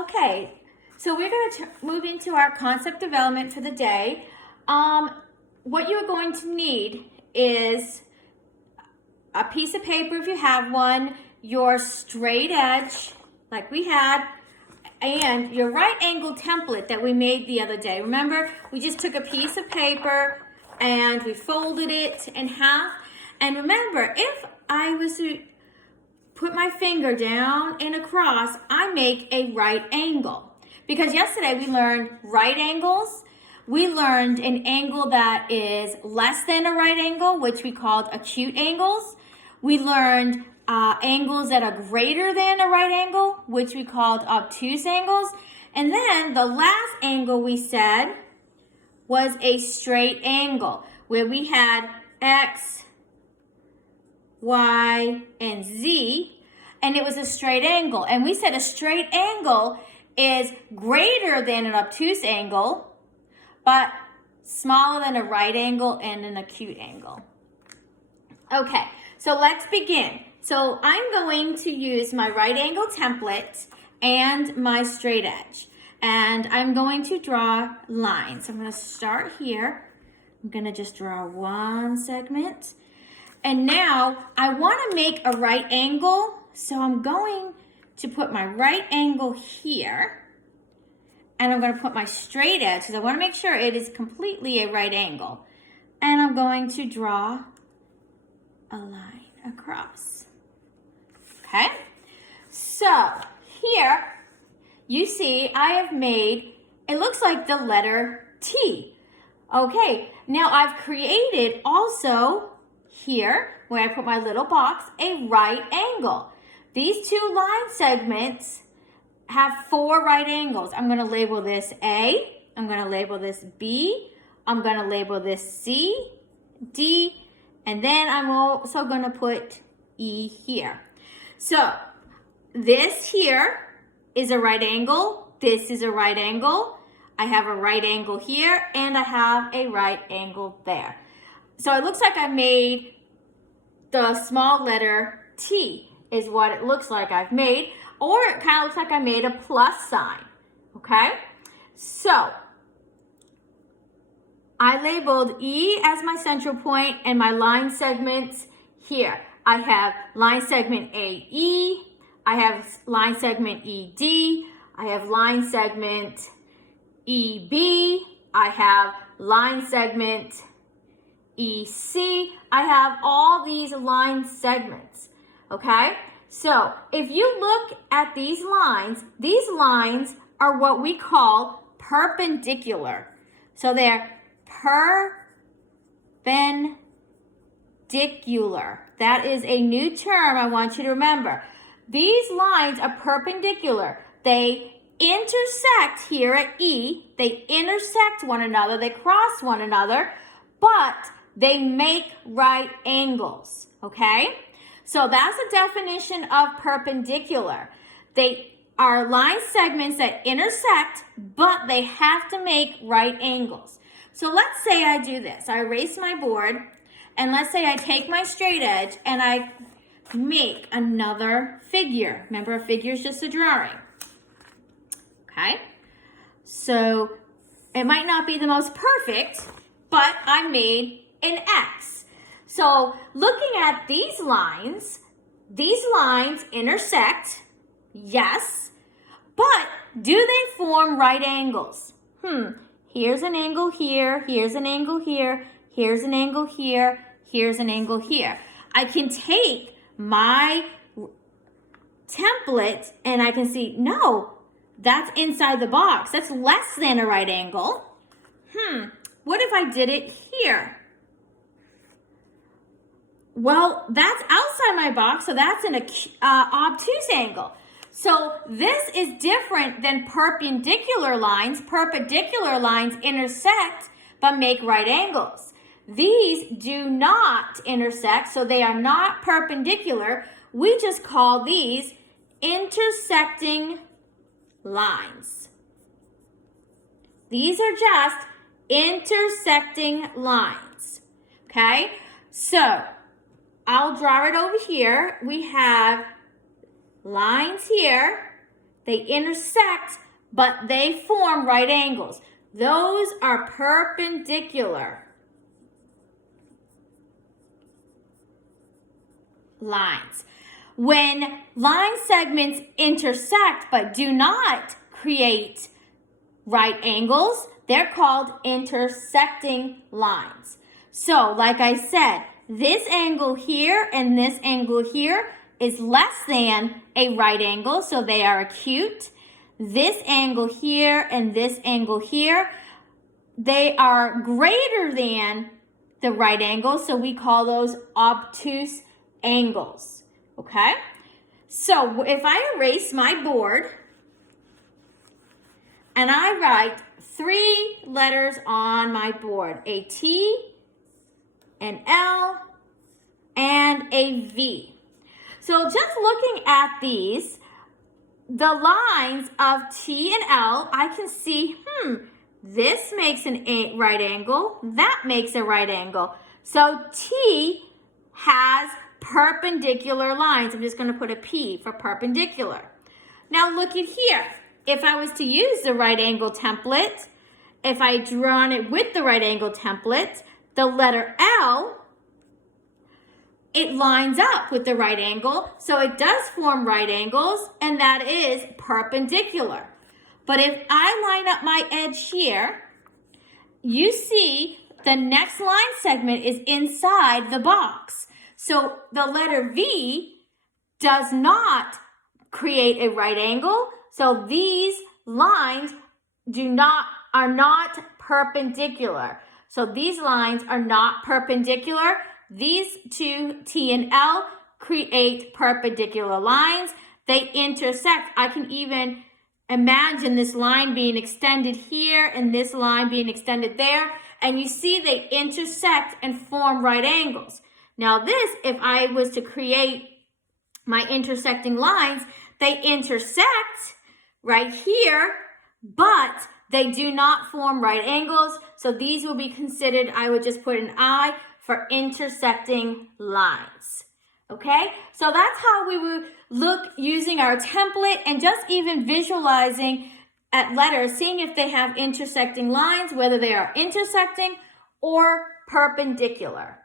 Okay, so we're going to move into our concept development for the day. What you're going to need is a piece of paper if you have one, your straight edge like we had, and your right angle template that we made the other day. Remember, we just took a piece of paper and we folded it in half. And remember, if I was to put my finger down and across, I make a right angle. Because yesterday we learned right angles. We learned an angle that is less than a right angle, which we called acute angles. We learned angles that are greater than a right angle, which we called obtuse angles. And then the last angle we said was a straight angle, where we had X, Y, and Z, and it was a straight angle. And we said a straight angle is greater than an obtuse angle, but smaller than a right angle and an acute angle. Okay, so let's begin. So I'm going to use my right angle template and my straight edge. And I'm going to draw lines. I'm going to start here. I'm going to just draw one segment. And now I want to make a right angle. So I'm going to put my right angle here. And I'm going to put my straight edge because I want to make sure it is completely a right angle. And I'm going to draw a line across. Okay? So here you see I have made, it looks like the letter T. Okay, now I've created also here, where I put my little box, a right angle. These two line segments have 4 right angles. I'm going to label this A, I'm going to label this B, I'm going to label this C, D, and then I'm also going to put E here. So this here is a right angle, this is a right angle, I have a right angle here, and I have a right angle there. So it looks like I made the small letter T is what it looks like I've made, or it kind of looks like I made a plus sign, okay? So I labeled E as my central point and my line segments here. I have line segment AE, I have line segment ED, I have line segment EB, I have line segment EC, I have all these line segments, okay? So if you look at these lines are what we call perpendicular. So they're perpendicular. That is a new term I want you to remember. These lines are perpendicular. They intersect here at E. They intersect one another. They cross one another, but they make right angles, okay? So that's the definition of perpendicular. They are line segments that intersect, but they have to make right angles. So let's say I do this. I erase my board, and let's say I take my straight edge and I make another figure. Remember, a figure is just a drawing. Okay? So it might not be the most perfect, but I made an X. So looking at these lines intersect, yes, but do they form right angles? Here's an angle here, here's an angle here, here's an angle here, here's an angle here. I can take my template and I can see, no, that's inside the box. That's less than a right angle. What if I did it here? Well, that's outside my box, so that's an obtuse angle. So this is different than perpendicular lines. Perpendicular lines intersect but make right angles. These do not intersect, so they are not perpendicular. We just call these intersecting lines. These are just intersecting lines, okay? So I'll draw it over here. We have lines here They intersect, but they form right angles. Those are perpendicular lines. When line segments intersect but do not create right angles, they're called intersecting lines. So, like I said, this angle here and this angle here is less than a right angle, so they are acute. This angle here and this angle here, they are greater than the right angle, so we call those obtuse angles, okay? So if I erase my board and I write 3 letters on my board, a T, an L, and a V. So just looking at these, the lines of T and L, I can see, this makes a right angle, that makes a right angle. So T has perpendicular lines. I'm just going to put a P for perpendicular. Now look at here. If I was to use the right angle template, if I drawn it with the right angle template, the letter L, it lines up with the right angle, so it does form right angles, and that is perpendicular. But if I line up my edge here, you see the next line segment is inside the box. So the letter V does not create a right angle, so these lines are not perpendicular. So these lines are not perpendicular. These two, T and L, create perpendicular lines. They intersect. I can even imagine this line being extended here and this line being extended there. And you see they intersect and form right angles. Now this, if I was to create my intersecting lines, they intersect right here, but they do not form right angles. So these will be considered, I would just put an I for intersecting lines. Okay, so that's how we would look using our template and just even visualizing at letters, seeing if they have intersecting lines, whether they are intersecting or perpendicular.